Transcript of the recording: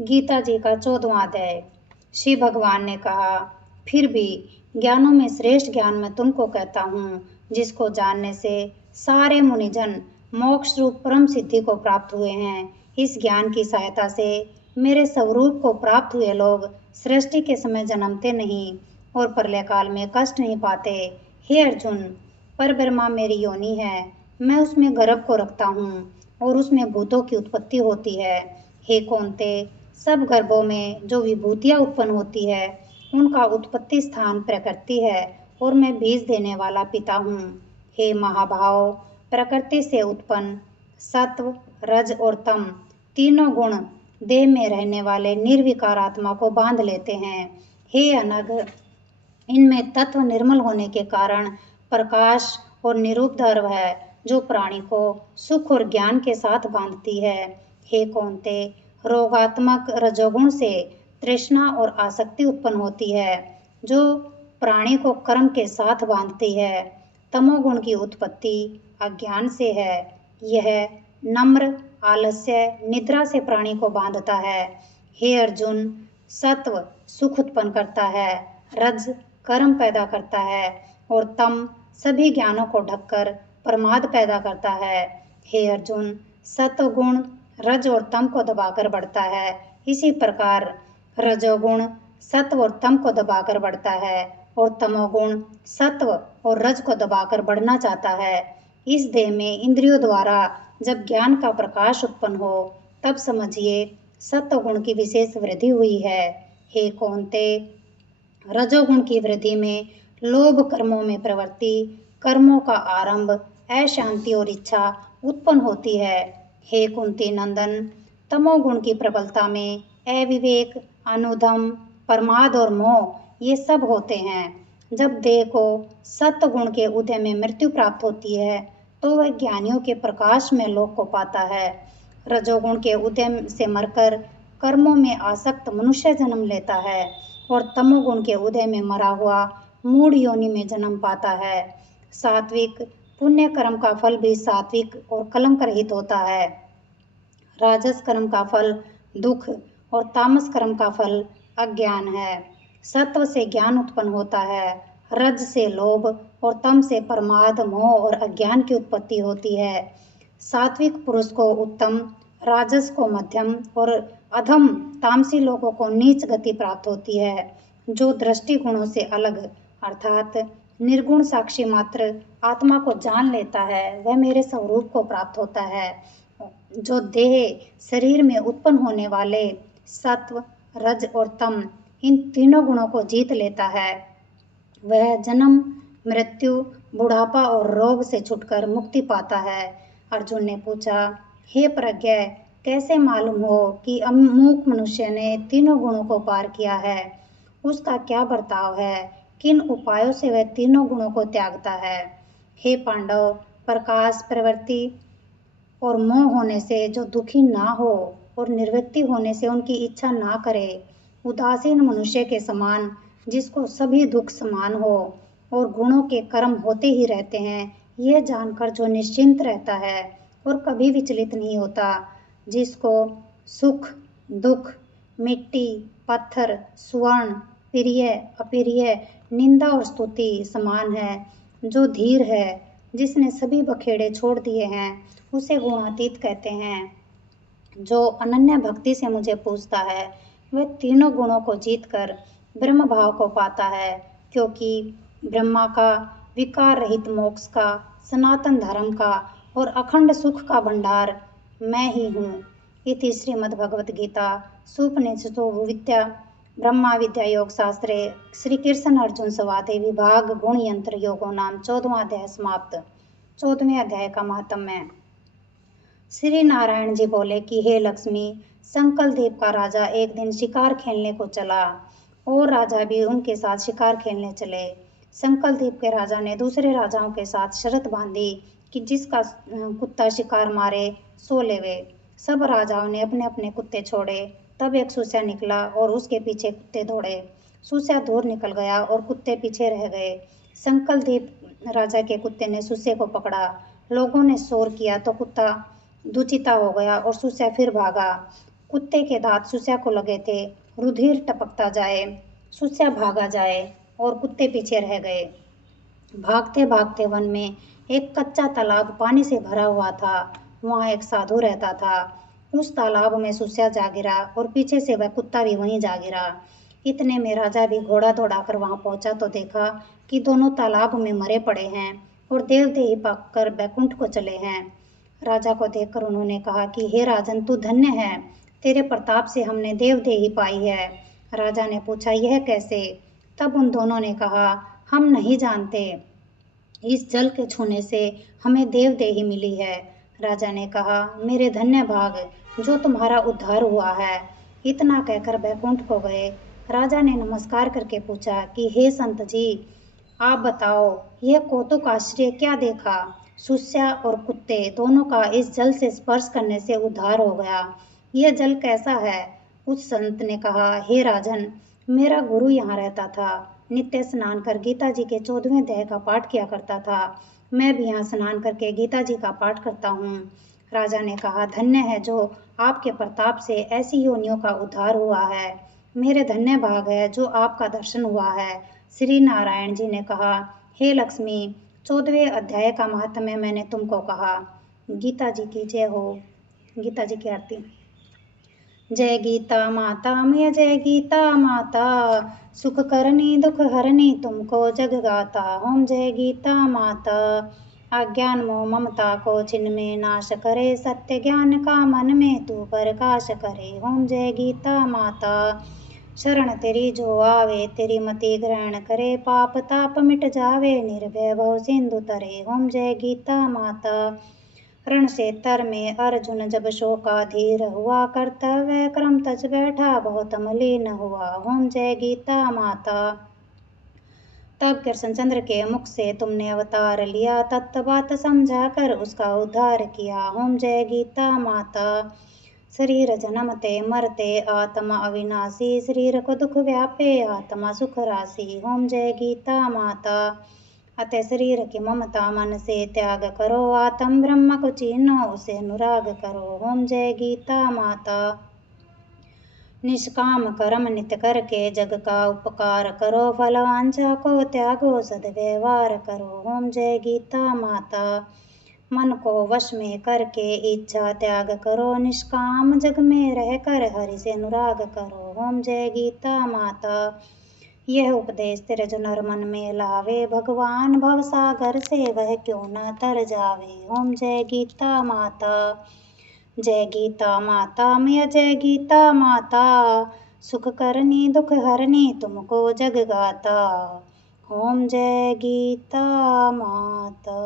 गीता जी का 14वां अध्याय। श्री भगवान ने कहा, फिर भी ज्ञानों में श्रेष्ठ ज्ञान मैं तुमको कहता हूँ, जिसको जानने से सारे मुनिजन मोक्ष रूप परम सिद्धि को प्राप्त हुए हैं। इस ज्ञान की सहायता से मेरे स्वरूप को प्राप्त हुए लोग सृष्टि के समय जन्मते नहीं और प्रलय काल में कष्ट नहीं पाते। हे अर्जुन, पर ब्रह्मा मेरी योनि है, मैं उसमें गर्भ को रखता हूँ और उसमें भूतों की उत्पत्ति होती है। हे कौन्ते, सब गर्भों में जो विभूतियाँ उत्पन्न होती है उनका उत्पत्ति स्थान प्रकृति है और मैं बीज देने वाला पिता हूँ। हे महाभाव, प्रकृति से उत्पन्न सत्व, रज और तम तीनों गुण देह में रहने वाले निर्विकार आत्मा को बांध लेते हैं। हे अनघ, इनमें तत्व निर्मल होने के कारण प्रकाश और निरूप धर्व है, जो प्राणी को सुख और ज्ञान के साथ बांधती है। हे कौन्ते, रोगात्मक रजोगुण से तृष्णा और आसक्ति उत्पन्न होती है, जो प्राणी को कर्म के साथ बांधती है। तमोगुण की उत्पत्ति अज्ञान से है, यह नम्र, आलस्य, निद्रा से प्राणी को बांधता है। हे अर्जुन, सत्व सुख उत्पन्न करता है, रज कर्म पैदा करता है और तम सभी ज्ञानों को ढककर प्रमाद पैदा करता है। हे अर्जुन, सत्व गुण रज और तम को दबाकर बढ़ता है, इसी प्रकार रजोगुण सत्व और तम को दबाकर बढ़ता है और तमोगुण सत्व और रज को दबाकर बढ़ना चाहता है। इस देह में इंद्रियों द्वारा जब ज्ञान का प्रकाश उत्पन्न हो, तब समझिए सत्व गुण की विशेष वृद्धि हुई है। हे कौन्ते, रजोगुण की वृद्धि में लोभ, कर्मों में प्रवृत्ति, कर्मों का आरंभ, अशांति और इच्छा उत्पन्न होती है। हे कुंती नंदन, तमोगुण की प्रबलता में अविवेक, अनुधम, प्रमाद और मोह ये सब होते हैं। जब देह को सत्व गुण के उदय में मृत्यु प्राप्त होती है, तो वह ज्ञानियों के प्रकाश में लोक को पाता है। रजोगुण के उदय से मरकर कर्मों में आसक्त मनुष्य जन्म लेता है और तमोगुण के उदय में मरा हुआ मूढ़ योनि में जन्म पाता है। सात्विक पुण्य कर्म का फल भी सात्विक और कलंक रहित होता है। राजस कर्म का फल दुख और तामस कर्म का फल अज्ञान है। सत्व से ज्ञान उत्पन्न होता है, रज से लोभ और तम से प्रमाद, मोह और अज्ञान की उत्पत्ति होती है। सात्विक पुरुष को उत्तम, राजस को मध्यम और अधम तामसी लोगों को नीच गति प्राप्त होती है। जो दृष्टि गुणों से अलग अर्थात निर्गुण साक्षी मात्र आत्मा को जान लेता है, वह मेरे स्वरूप को प्राप्त होता है। जो देह शरीर में उत्पन्न होने वाले सत्व, रज और तम इन तीनों गुणों को जीत लेता है, वह जन्म, मृत्यु, बुढ़ापा और रोग से छुटकर मुक्ति पाता है। अर्जुन ने पूछा, हे प्रज्ञ, कैसे मालूम हो कि अमुक मनुष्य ने तीनों गुणों को पार किया है? उसका क्या बर्ताव है? किन उपायों से वह तीनों गुणों को त्यागता है? हे पांडव, प्रकाश, प्रवृत्ति और मोह होने से जो दुखी ना हो और निर्वृत्ति होने से उनकी इच्छा ना करे, उदासीन मनुष्य के समान जिसको सभी दुख समान हो और गुणों के कर्म होते ही रहते हैं, यह जानकर जो निश्चिंत रहता है और कभी विचलित नहीं होता, जिसको सुख, दुख, मिट्टी, पत्थर, स्वर्ण, प्रिय, अप्रिय, निंदा और स्तुति समान है, जो धीर है, जिसने सभी बखेड़े छोड़ दिए हैं, उसे गुणातीत कहते हैं। जो अनन्य भक्ति से मुझे पूजता है, वह तीनों गुणों को जीतकर ब्रह्म भाव को पाता है, क्योंकि ब्रह्मा का, विकार रहित मोक्ष का, सनातन धर्म का और अखंड सुख का भंडार मैं ही हूँ। इति श्रीमद्भगवद गीता सुपनिषदो विद्या ब्रह्मा विद्या योग शास्त्रे श्री कृष्ण अर्जुन संवादे विभाग गुण यंत्र योगो नाम 14वां अध्याय समाप्त। 14वें अध्याय का महात्म्य। श्री नारायण जी बोले कि हे लक्ष्मी, संकलद्वीप का राजा एक दिन शिकार खेलने को चला और राजा भी उनके साथ शिकार खेलने चले। संकलद्वीप के राजा ने दूसरे राजाओं के साथ शर्त बांधी कि जिसका कुत्ता शिकार मारे सो लेवे। सब राजाओं ने अपने अपने कुत्ते छोड़े। तब एक सूस्या निकला और उसके पीछे कुत्ते दौड़े। सूस्या दूर निकल गया और कुत्ते पीछे रह गए। संकलद्वीप राजा के कुत्ते ने सूस्ये को पकड़ा। लोगों ने शोर किया तो कुत्ता दुचिता हो गया और सूस्या फिर भागा। कुत्ते के दांत सुस्या को लगे थे। रुधिर टपकता जाए, सुस्या भागा जाए और कुत्ते पीछे रह गए। भागते भागते वन में एक कच्चा तालाब पानी से भरा हुआ था। वहाँ एक साधु रहता था। उस तालाब में सुस्या जा गिरा और पीछे से वह कुत्ता भी वहीं जा गिरा। इतने में राजा भी घोड़ा दौड़ाकर वहां पहुंचा तो देखा कि दोनों तालाब में मरे पड़े हैं और देवदेही पककर बैकुंठ को चले हैं। राजा को देखकर उन्होंने कहा कि हे राजन, तू धन्य है, तेरे प्रताप से हमने देवदेही पाई है। राजा ने पूछा, यह कैसे? तब उन दोनों ने कहा, हम नहीं जानते, इस जल के छूने से हमें देवदेही मिली है। राजा ने कहा, मेरे धन्य भाग, जो तुम्हारा उद्धार हुआ है। इतना कहकर बैकुंठ को गए। राजा ने नमस्कार करके पूछा कि हे संत जी, आप बताओ, यह कौतुक आश्चर्य क्या देखा? सुस्या और कुत्ते दोनों का इस जल से स्पर्श करने से उद्धार हो गया। यह जल कैसा है? उस संत ने कहा, हे राजन, मेरा गुरु यहाँ रहता था। नित्य स्नान कर गीता जी के 14वें अध्याय का पाठ किया करता था। मैं भी यहाँ स्नान करके गीता जी का पाठ करता हूँ। राजा ने कहा, धन्य है जो आपके प्रताप से ऐसी योनियों का उद्धार हुआ है। मेरे धन्य भाग है जो आपका दर्शन हुआ है। श्री नारायण जी ने कहा, हे लक्ष्मी, 14वें अध्याय का महात्म्य मैंने तुमको कहा। गीता जी की जय हो। गीता जी की आरती। जय गीता माता मैया, जय गीता माता, सुख करनी दुख हरनी तुमको जग गाता। ओम जय गीता माता। अज्ञान मोह ममता को छिन में नाश करे, सत्य ज्ञान का मन में तू प्रकाश करे। ओम जय गीता माता। शरण तेरी जो आवे, तेरी मति ग्रहण करे, पाप ताप मिट जावे, निर्भय भव सिंधु तरे। ओम जय गीता माता। रण क्षेत्र में अर्जुन जब शोकाधीर हुआ, कर्तव्य क्रम तज बैठा बहुत मलिन हुआ। ओम जय गीता माता। तब कृष्णचंद्र के मुख से तुमने अवतार लिया, तत्व बात समझा कर उसका उद्धार किया। ओम जय गीता माता। शरीर जन्मते मरते आत्मा अविनाशी, शरीर को दुख व्यापे आत्मा सुख राशि। ओम जय गीता माता। अतः शरीर की ममता मन से त्याग करो, आत्म ब्रह्म को चीनो उसे अनुराग करो। ओम जय गीता माता। निष्काम कर्म नित्य करके जग का उपकार करो, फल वांछा को त्यागो सद्व्यवहार करो। ओम जय गीता माता। मन को वश में करके इच्छा त्याग करो, निष्काम जग में रहकर हरि से अनुराग करो। ओम जय गीता माता। यह उपदेश तेरे जो नर मन में लावे, भगवान भव सागर से वह क्यों न तर जावे। ओम जय गीता माता। जय गीता माता मैया, जय गीता माता, सुख करनी दुख हरनी तुमको जग गाता। ओम जय गीता माता।